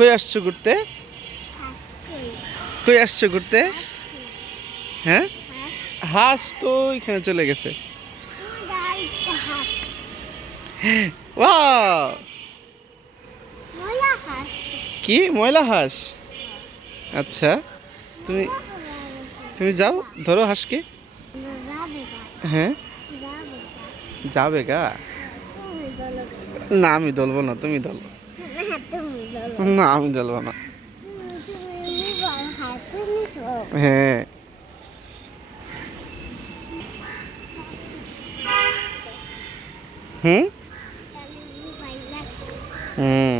কই আসছো ঘুরতে? কই আসছো ঘুরতে? হ্যাঁ, হাঁস তো এখানে চলে গেছে। ওয়াও, কি ময়লা হাঁস? আচ্ছা, তুমি তুমি যাও, ধরো হাঁসকে। হ্যাঁ, যাবে গা? না, আমি দলবো না, তুমি দলো। না, আমি দলবো না। হ্যাঁ। হুম হুম